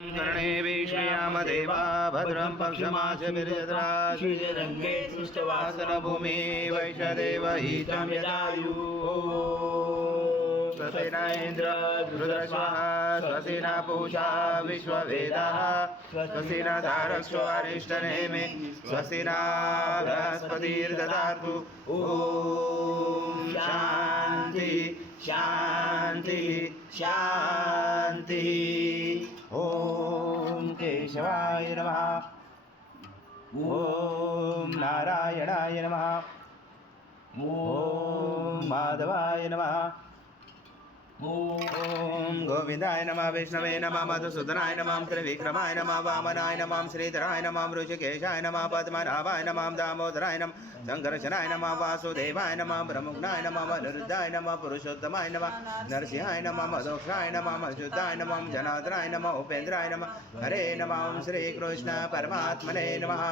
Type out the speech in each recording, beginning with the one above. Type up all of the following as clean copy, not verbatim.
कर्णे श्रियाम देवा भद्रं पक्षमाशभिर्यद्राश्रीरङ्गे सृष्टवासनभूमि वैश्वदेवहितं यदायुः स्वस्ति न इन्द्र रुद्रस्वः स्वस्ति न पूषा विश्ववेदाः स्वस्ति न तारक्षो अरिष्टनेमि स्वस्ति न बृहस्पतिर्दधातु ॐ शान्ति शान्ति शान्ति। ॐ केशवाय नमः। ॐ नारायणाय नमः। ॐ माधवाय नमः। ॐ गोविंदाय नमः। विष्णवे नमः। मधुसूदनाय नमः। त्रिविक्रमाय नमः। वामनाय नमः। श्रीधराय नमः। ऋषिकेशाय नमः। पद्मनाभाय नमः। दामोदराय नमः। संकर्षणाय नमः। वासुदेवाय नमः। ब्रह्मज्ञाय नमः। अनिरुद्धाय नमः। पुरुषोत्तमाय नमः। नरसिंहाय नमः। मधोक्षाय नमः। अच्युताय नमः। जनार्दनाय नमः। उपेन्द्राय नमः। हरे नमः। श्री कृष्ण परमात्मने नमः।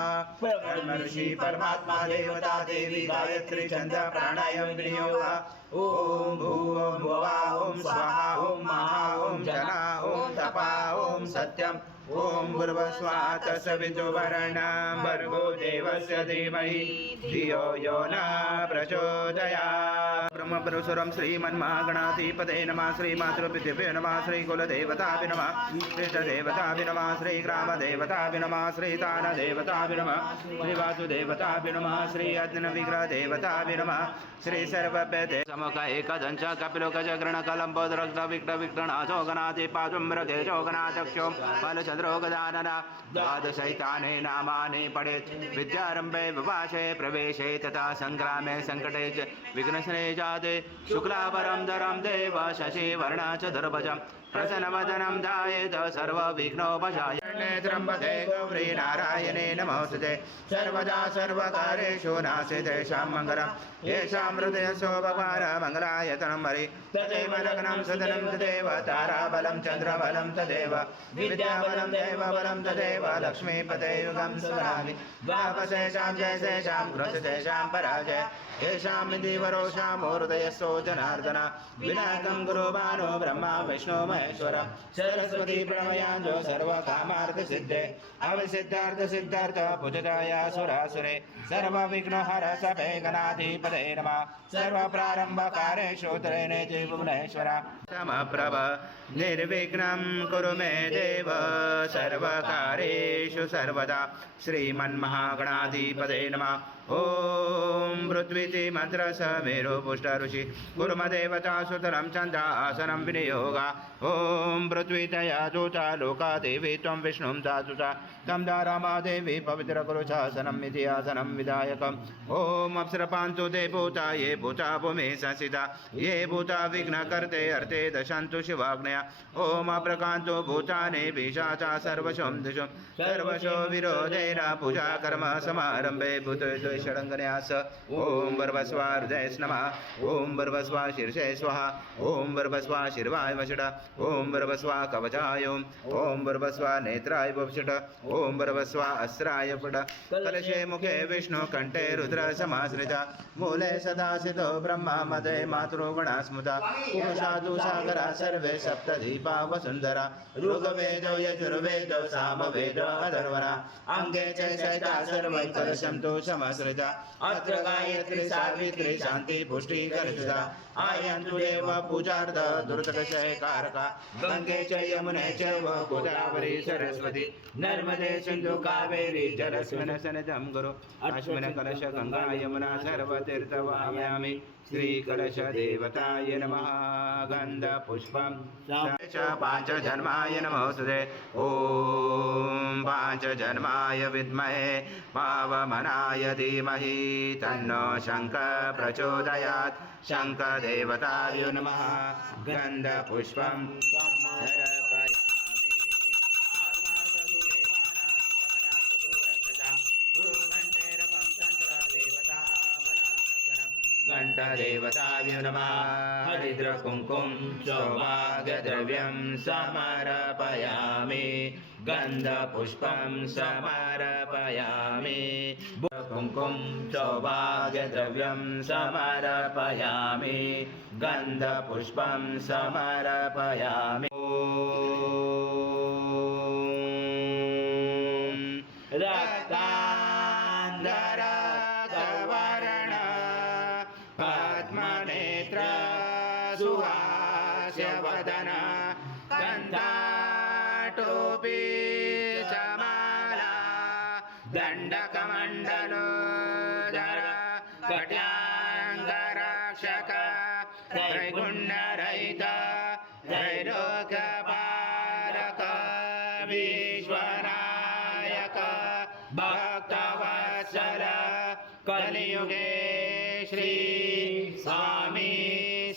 ब्रह्म ऋषि परमात्मा देवता देवी गायत्री छंद प्राणायाम विनियोग। ओम भूः भुवः ओम स्वाहा ओम महा ओम जना ओम तपा ओम सत्यम ओम भूर्भुवः तत्सवितुर्वरेण्यं भर्गो देवस्य धीमहि धियो यो न प्रचोदयात्। ब्रह्मपुरुषं श्रीमन्महागणाधिपतये नमः। श्रीमातृपितृभ्यो नमः। श्रीकुलदेवताभ्यो नमः। श्रीष्टदेवताभ्यो नमः। श्रीग्रामदेवताभ्यो नमः। श्रीतानदेवताभ्यो नमः। श्रीवासुदेवताभ्यो नमः। श्री अग्निविग्रहदेवताभ्यो नमः। श्री सर्वभ्यते समक एकदंश कपिलो गजगण कलंबोदरक्त विघ्न विघ्नाशो गणाति पाशुम्रगे चोगनाचक्षो बालचंद्रो गजानन द्वादशैताने नामानि पठेत्। विद्यारंभे विभाषे प्रवेशे तथा संग्रामे संकटे च विघ्नशने जाते शुक्लाभरं धरं देव शशिवर्णा च दुर्भजं प्रसन्नवदनं ध्यायेत् सर्वविघ्नोपशाय। त्र्यम्बके गौरी नारायणे नमोस्तुते सर्वदा सर्वकार्येषु नास्ति तेषां मङ्गलं येषां हृदयस्थो भगवान् मङ्गलायतनं हरि तदेव लग्नं सदनं तदेव ताराबलं चन्द्रबलं तदेव विद्याबलं देवबलं तदेव लक्ष्मीपते युगं सुरामि द्वापशेषां जयशेषां ग्रसशेषां पराजय येषां दिवरोषां हृदयस्थो जनार्दन विनायकं गुरुबानो ब्रह्मा विष्णु महेश्वर सरस्वती प्रणमयाञ्जो सर्वकामार्थसिद्धे अविसिद्धार्थसिद्धार्थ पूजयाय सुरासुरे सर्वविघ्नहर सभे गणाधिपते नमः। सर्वप्रारम्भकारेषु त्रिनेति भुवनेश्वर समप्रभ निर्विघ्नं कुरु मे देव सर्वकार्येषु सर्वदा श्रीमन्महागणाधिपते नमः। ॐ पृथ्वीति मन्त्रस मेरु पुष्ट ऋषि कुर्मदेवता सुतरं चन्द्र आसनं विनियोग। ॐ पृथ्वीतया दूता लोका देवी त्वं विष्णुं दातुता तं रमा देवी पवित्र कुरु शासनं इति आसनं विधायकम्। ॐ अप्सरपान्तु ते भूता ये भूता भूमि संस्थिता ये भूता विघ्नकर्ते अर्थे दशन्तु शिवाग्नया। ॐ अप्रकान्तु भूतानि पिशाचा सर्वशों दिशो सर्वशो विरोधेन पूजा कर्म समारम्भे भूतद्वैषडङ्गन्यास। ॐ भर्भस्वा हृदये नमः। ॐ भर्भस्वा शीर्षे स्वाहा। ॐ भर्भस्वा शिर्वाय वषट। ॐ भर्भस्वा कवचाय। ॐ भर्भस्वा नेत्राय वषट। ॐ भर्भस्वा अस्त्राय पट। कलशे मुखे विष्णु कंठे रुद्र समाश्रिता मूले सदाशितो ब्रह्मा मदे मातृगुणा स्मृता पुरुषादु सागरा सर्वे सप्तदीपा वसुन्धरा ऋग्वेदो यजुर्वेदो सामवेदो अथर्वणा अंगे च शैता सर्वै कलशं तु समाश्रिता अत्र गायत्री सावित्री शान्ति पुष्टि कर्षिता आयन्तु देव पूजार्थ दुर्दशय कारका गंगे च यमुने च गोदावरी सरस्वती नर्मदे सिंधु कावेरी जलस्मिन् सन्निधं गुरु अस्मिन् कलश गंगा यमुना सर्वतीर्थवाहयामि। श्री कलश देवताय नमः। गंध पुष्पं च पांचजन्माय नमोस्तुते। ॐ पांचजन्माय विद्महे पावमनाय धीमहि तन्नो शंकर प्रचोदयात्। शंकर देवताय नमः। गंध पुष्पं घंटादेवताभ्यो नमः। हरिद्र कुंकुम सौभाग्यद्रव्यं समर्पयामि। गंध पुष्पं समर्पयामि। कुंकुम सौभाग्यद्रव्यं समर्पयामि। गंध पुष्पं समर्पयामि। रक्तान्धरक्तवर्ण पद्मनेत्र सुहास्यवदन कन्दाटोपी समाला दण्डकमण्डलोदर कट्याङ्गरक्षक त्रैगुण्यरहित त्रैलोक्यपालक विश्वनायक भक्तवत्सल कलियुगे श्री स्वामी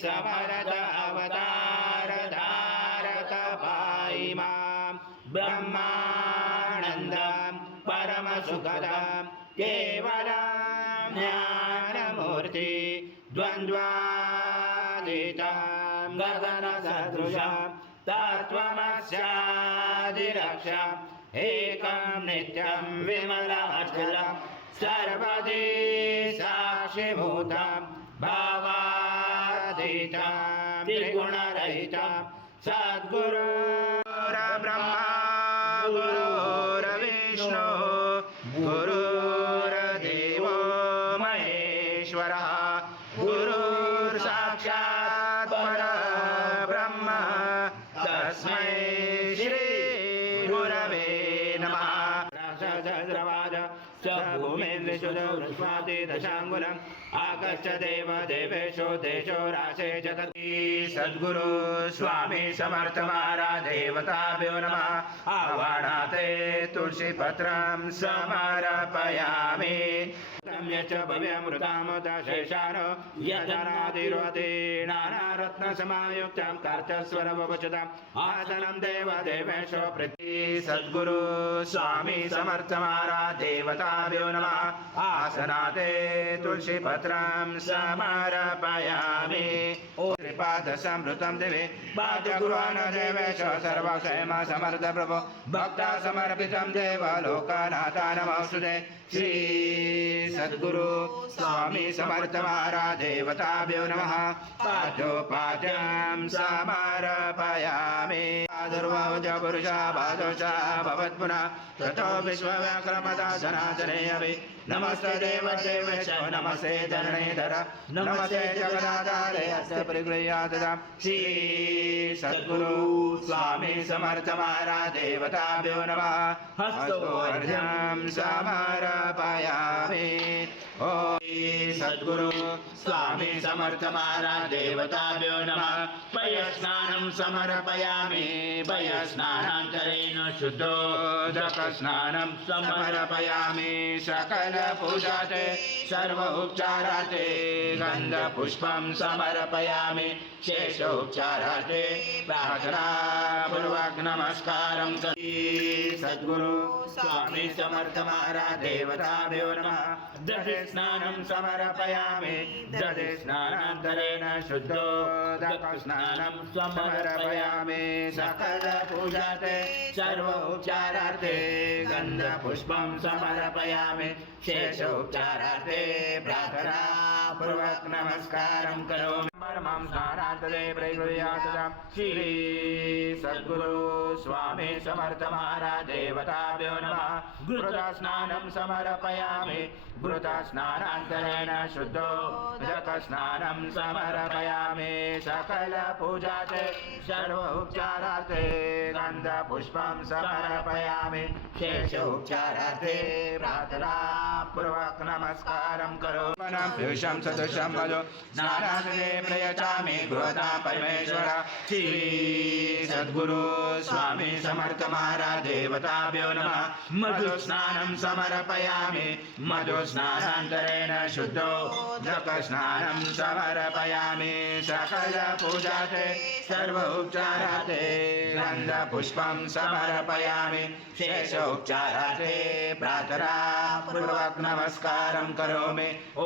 समर्थ अवतार धारक पाहि मां ब्रह्मानन्दं परमसुखदं केवलं ज्ञानमूर्ति द्वन्द्वातीतं गगनसदृशं तत्त्वमस्यादिलक्ष्यम् एकं नित्यं विमलमचलं सर्वदि साक्षिभूतं भावातीतं त्रिगुणरहितं सद्गुरुर्ब्रह्मा गुरुर्विष्णु गुरुर्देवो महेश्वरः गुरुर्साक्षात् परब्रह्म तस्मै श्री गुरवे नमः। सहस्रवाद स भूमेन्द्रशुद्धवृष्वाति दशाङ्गुलम् आगच्छ देव देवेशो देशो राशे जगति सद्गुरु स्वामी समर्थ महाराज देवताभ्यो नमः। आवाहनाते तुलसीपत्रं समर्पयामि यच्च भव्यमृतामृतशेषानो यजनादिरोति नानारत्नसमायुक्तं कर्तस्वरवचताम् आसनं देवदेवेशो प्रति सद्गुरु स्वामी समर्थ महाराज देवताभ्यो नमः। आसनाते तुलसीपत्रं समर्पयामि त्रिपादसंवृतं देवे पादगुरुवान् देवेश सर्वक्षेम समर्थ प्रभो भक्ता समर्पितं देव लोकनाथा नमोस्तुते श्री सद्गुरु स्वामी समर्थ महाराज देवताभ्यो नमः। पादोपाद्यं समर्पयामि दुर्वावच पुरुषा बाधोषा भवत्पुनः ततो विश्वव्याक्रमता सनातने अभि नमस्ते देवदेवेश नमस्ते धरणीधर नमस्ते जगदाधारे अस्य परिगृह्याददां श्री सद्गुरु स्वामी समर्थ महाराज देवताभ्यो नमः। हस्तोर्घ्यं समर्पयामि ॐ सद्गुरु स्वामी समर्थ महाराज देवताभ्यो नमः। पयस्नानं समर्पयामि पयस्नानान्तरेण शुद्धोदकस्नानं समर्पयामि सकल पूजाते सर्व उपचाराते गन्धपुष्पं समर्पयामि शेषोपचाराते प्रार्थना पूर्वक नमस्कारं करोमि सद्गुरु स्वामी समर्थ महाराज देवताभ्यो नमः। दधिस्नानं समर्पयामि दधिस्नानान्तरेण शुद्धोदकस्नानं समर्पयामि सकल पूजाते सर्व उपचाराते गन्धपुष्पं समर्पयामि शेषोपचाराते प्रार्थना पूर्वक नमस्कारं करोमि परमं स्नानान्तरे प्रगृह्याददां श्री सद्गुरु स्वामी समर्थ महाराज देवताभ्यो नमः। घृतस्नानं समर्पयामि घृतस्नानान्तरेण शुद्धोदकस्नानं समर्पयामि सकल पूजाते सर्व उपचाराते गन्धपुष्पं समर्पयामि शेषोपचाराते प्रार्थना पूर्वक नमस्कारं करोमि पीयूषं सदृशं मधु स्नानान्तरे प्रयचामि गृहता परमेश्वर श्री सद्गुरु स्वामी समर्थ महाराज देवताभ्यो नमः। मधुस्नानं समर्पयामि मधुस्नानान्तरेण शुद्धोदकस्नानं समर्पयामि सकल पूजाते सर्व उपचाराते गन्धपुष्पं समर्पयामि शेषोपचाराते प्रार्थना पूर्वक नमस्कारं करोमि ॐ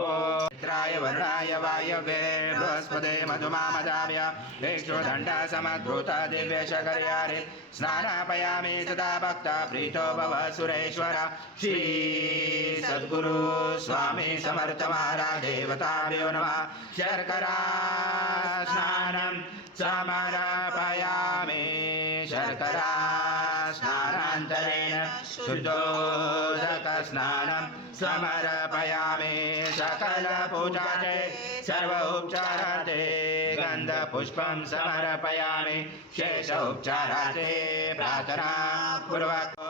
मित्राय वर्णाय वायवे बृहस्पते मधुमामदाभ्य वेक्षोदण्डा समद्भूता दिव्यशकर्यारे स्नानापयामि सदा भक्ता प्रीतो भव सुरेश्वर श्री सद्गुरु स्वामी समर्थ महाराज देवताभ्यो नमः। शर्करा स्नानं समर्पयामि शर्करा स्नानान्तरेण स्नानान्तरेण शुद्धोदकस्नानं समर्पयामि सकलपूजार्थे सर्वोपचारार्थे गन्धपुष्पं समर्पयामि शेषोपचारार्थे प्रार्थना पूर्वक ॐ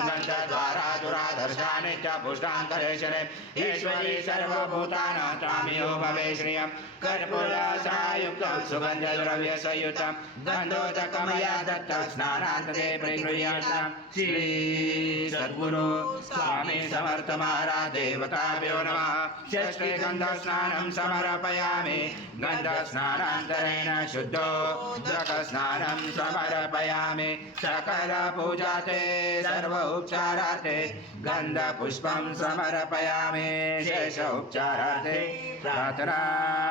गन्धद्वारा दुरादर्शानि च पुष्टां करेशने ईश्वरी सर्वभूतानां तामियो भवे श्रियं कर्पूरसायुक्तं सुगन्धद्रव्यसंयुतं गन्धोदकमया दत्तं स्नानान्तरे प्रगृह्यतां श्री सद्गुरु स्वामी समर्थ महाराज देवताभ्यो नमः षष्ठे गन्धस्नानं समर्पयामि गन्धस्नानान्तरेण शुद्धोदकस्नानं समर्पयामि सकलपूजार्थे सर्वोपचारार्थे गन्धपुष्पं समर्पयामि शेषोपचारार्थे प्रार्थना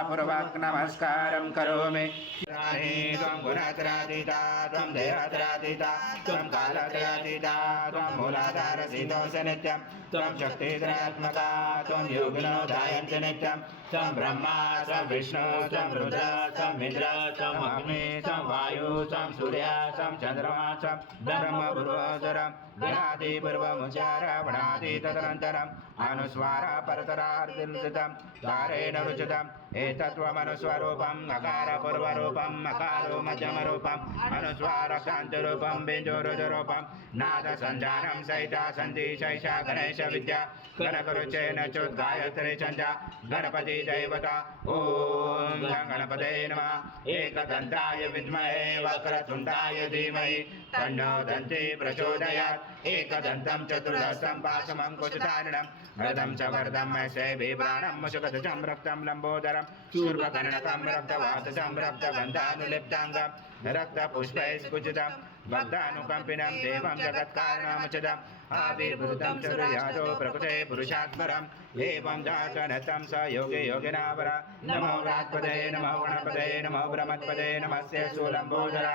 पूर्वक नमस्कारं करोमि त्वं गुणत्रयातीता त्वं देहत्रयातीता त्वं कालत्रयातीता त्वं मूलाधारसिद्धोऽसि नित्यं त्वं शक्तित्रयात्मका त्वं योगिनो ध्यायन्ति नित्यं त्वं ब्रह्मा त्वं विष्णु त्वं रुद्र त्वं इन्द्र त्वं अग्नि त्वं वायु त्वं सूर्य त्वं चन्द्रमा त्वं ब्रह्मपूर्वोत्तरं गणादि पूर्वमुच्चारवणादि तदनन्तरम् अनुस्वार परतरार्दितं तारेण रुचितम् एतत्त्वमनुस्वरूपम् अकारपूर्वरूपम् अकारो मध्यमरूपम् अनुस्वारशान्तरूपं बिन्दुरुजरूपं नादसञ्जानं सहिता सन्ति शैषा गणेश विद्या गणकरुचेन चोद्गायत्री छन्दा गणपति दैवता ॐ गणपते नमः एकदन्ताय विद्महे वक्रतुण्डाय धीमहि तन्नो दन्ती प्रचोदयात् एकदन्तं चतुर्दशं पाशमङ्कुशधारिणं वरदं च वरदं शैवीप्राणं मुषगदजं रक्तं लम्बोदरं शूर्पकर्णकं रक्तवासजं रक्तबन्धानुलिप्ताङ्गं रक्तपुष्पैस्फुजितं भक्तानुकम्पिनं देवं जगत्कारणमुचितम् आविर्भूतं चतुर्यादो प्रकृते पुरुषात्परम् एवं जातनतं स योगे योगिनावर नमो रात्पदे नमो गणपते नमो ब्रह्मत्पदे नमस्ते सुलम्बोदर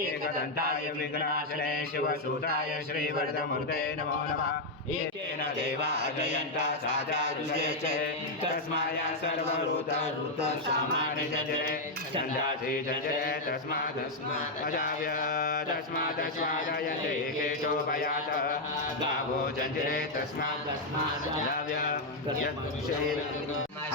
एकदन्ताय विघ्नाशने शिवसूताय श्रीवरदमूर्ते नमो नमः एकेन देवा जयन्ता साजारुषेचे तस्माय सर्वभूत सामान्य जजरे छन्दासि जजरे तस्मात् अजाव्य तस्मात् स्वादयन्ते केशोपयात गावो जंजरे तस्मात् जाव्य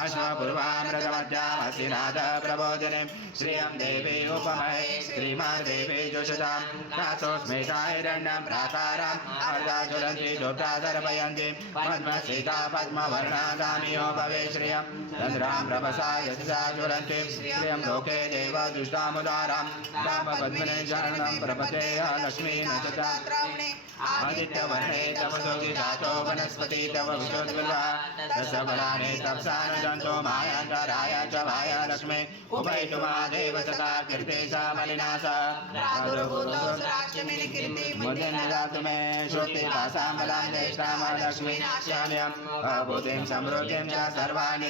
अश्वपूर्वामृतमध्यामसिनाद प्रबोधिनीं श्रियं देवी उपमहे श्रीमादेवी जुषतां प्रातोस्मिताहिरण्यं प्राकाराम् अर्धाज्वलन्ति दोप्तादर्पयन्ति पद्मसीता पद्मवर्णागामियो भवे श्रियं चन्द्रां प्रभसा यशसा ज्वलन्ति श्रियं लोके देव दुष्टामुदारां रामपद्मने शरणं प्रपते लक्ष्मी नचता आदित्यवर्णे तव जोगितातो वनस्पति तव विशोद्विल्वा रसबलाने तप्सानुजन्तो मायान्तराय च वाया लक्ष्मी उपैतु महादेव सदा कीर्ते सा मलिनासा मुदिनिदातु मे श्रुतिपासां बलां ज्येष्ठां लक्ष्मी शान्यम् अभूतिं समृद्धिं च सर्वाणि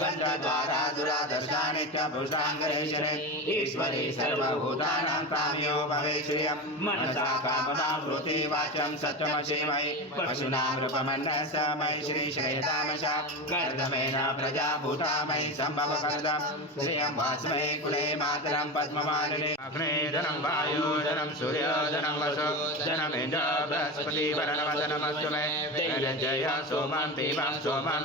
गन्धद्वारा दुरादर्शानित्यभूषाङ्गरेशने ईश्वरी सर्वभूतानां काम्यो भवे श्रियं मनसा कामना श्रुति वाचं सत्यमशीमयि पशूनां रूपमन्नसमयि श्रीश्रेयतामशा कर्दमेन प्रजा भूतामयि सम्भव कर्दं श्रियं वास्मये कुले मातरं पद्ममालिनी अग्ने धनं वायु धनं सूर्य धनं वसु धनमिन्द्र बृहस्पति वरणवदनमस्तु मे जय सोमं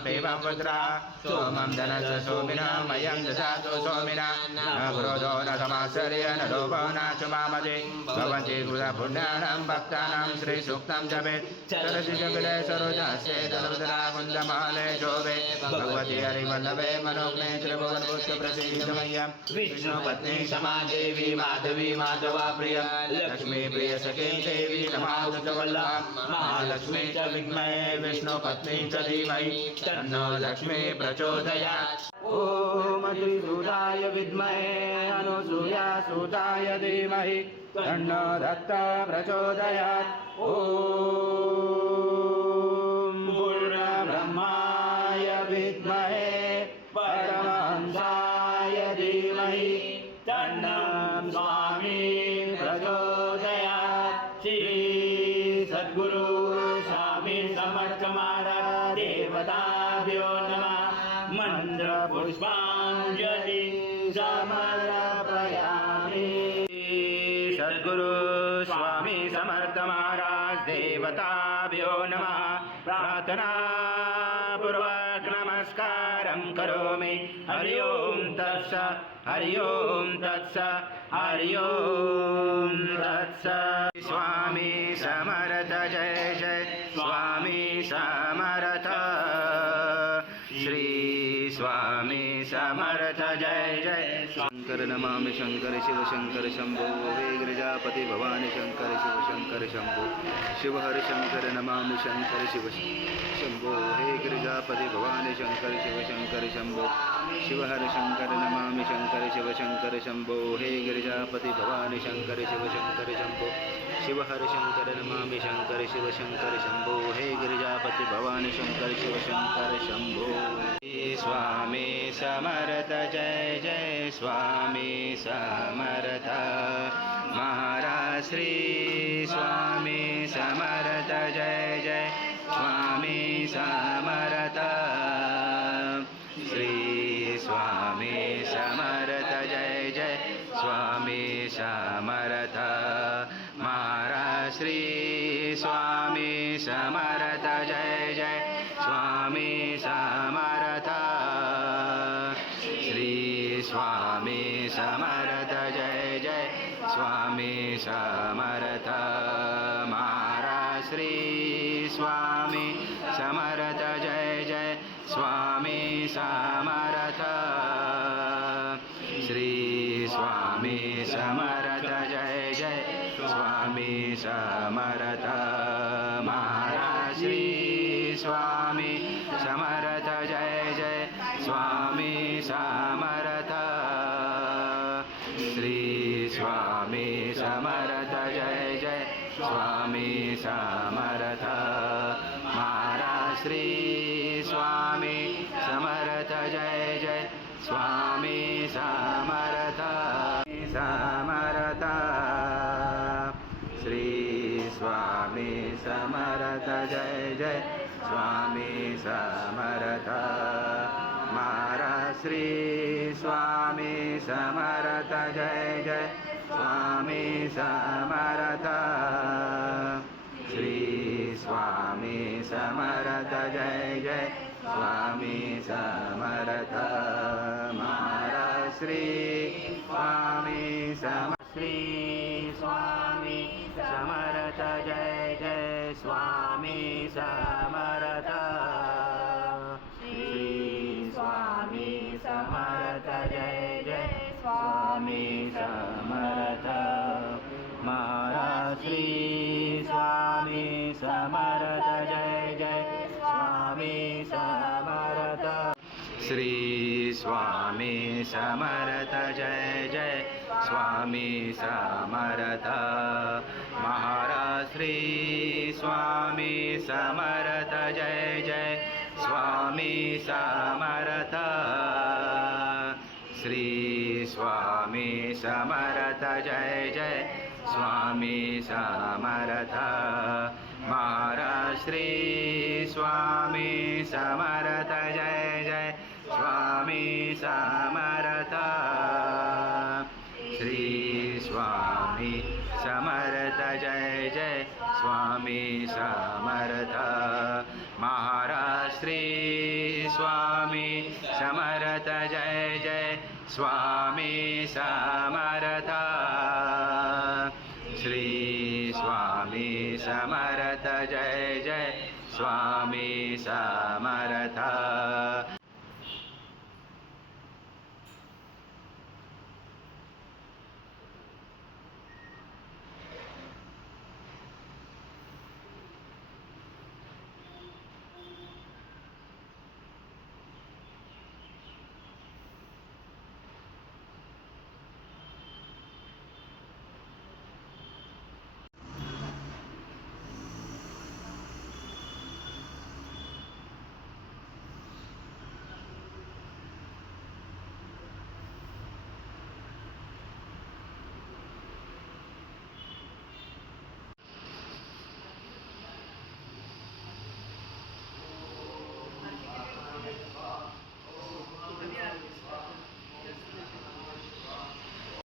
देवं रुद्रा सोमं धनस्य सोमिना मयं ददातु सोमिना न क्रोधो न समाश्चर्य न लोभो न चुमामदे भवन्ति कृतपुण्यानां भक्तानां श्रीसूक्तं जपेत् चरति जगदे सरोजस्य तनुदरा कुन्दमाले शोभे भगवति हरिवल्लभे मनोज्ञे त्रिभुवनपुत्रप्रसीदमय्यं विष्णुपत्नी समादेवी माधवी माधवा प्रिय लक्ष्मी प्रिय सखी देवी नमावल्लभा महालक्ष्मी च विद्महे विष्णुपत्नी च धीमहि तन्नो लक्ष्मी प्रचोदयात् ॐ त्रिसूताय विद्महे अनुसूयासूताय धीमहि तन्नो दत्ता प्रचोदयात् ॐ पूर्णब्रह्माय विद्महे परमहंसाय धीमहि तन्नो स्वामी प्रचोदयात् श्री सद्गुरु स्वामी समर्थ महाराज देवताभ्यो नमः मंत्र पुष्पांजलि समर्पयामि। सद्गुरु स्वामी समर्थ महाराज महाराज देवताभ्यो नमः प्रार्थना पूर्वक नमस्कारं करोमि हरि ओम तत्सत् हरि ओम तत्सत् हरि ओम तत्सत् स्वामी समर्थ जय जय स्वामी समर्थ श्री स्वामी समर्थ जय जय शंकर नमामि शंकर शिव शंकर शंभो हे गिरिजापति भवानी शंकर शिव शंकर शंभो शिव हर शंकर नमामि शंकर शिव शंभो हे गिरिजापति भवानी शंकर शिव शंकर शंभो शिव हर शंकर नमामि शंकर शिव शंकर शंभो हे गिरिजापति भवानी शंकर शिव शंकर शंभो शिव हर शंकर नमामि शंकर शिव शंकर शंभो हे गिरिजापति भवानी शंकर शिव शंकर शंभो स्वामी समर्थ जय जय स्वामी समर्थ महाराज श्री स्वामी समर्थ जय जय स्वामी समर्थ श्री स्वामी समर्थ जय जय स्वामी समर्थ महाराज श्री स्वामी समर्थ जय जय स्वामी समर्थ श्री स्वामी समर्थ जय जय स्वामी समर्थ महाराज श्री स्वामी समर्थ जय जय स्वामी समर्थ श्री स्वामी समर्थ जय जय स्वामी समर्थ महाराज श्री स्वामी समर्थ जय जय स्वामी समर्थ श्री स्वामी समर्थ जय जय स्वामी समर्थ महाराज श्री स्वामी समर्थ जय जय स्वामी समर्थ समर्थ श्री स्वामी समर्थ जय जय स्वामी समर्थ महाराज श्री स्वामी समर्थ जय जय स्वामी समर्थ श्री स्वामी समर्थ जय जय स्वामी समर्थ महाराज श्री स्वामी श्री स्वामी समर्थ जय जय स्वामी समर्थ श्री स्वामी समर्थ जय जय स्वामी समर्थ महाराज श्री स्वामी समर्थ जय जय स्वामी समर्थ श्री स्वामी समर्थ जय जय स्वामी समर्थ महाराज श्री स्वामी समर्थ जय जय स्वामी समर्थ श्री स्वामी समर्थ जय जय स्वामी समर्थ महाराज श्री स्वामी समर्थ जय जय स्वामी समर्थ श्री स्वामी समर्थ जय जय स्वामी समर्थ महाराज श्री स्वामी समर्थ जय जय स्वामी समर्थ श्री स्वामी समर्थ जय जय स्वामी समर्थ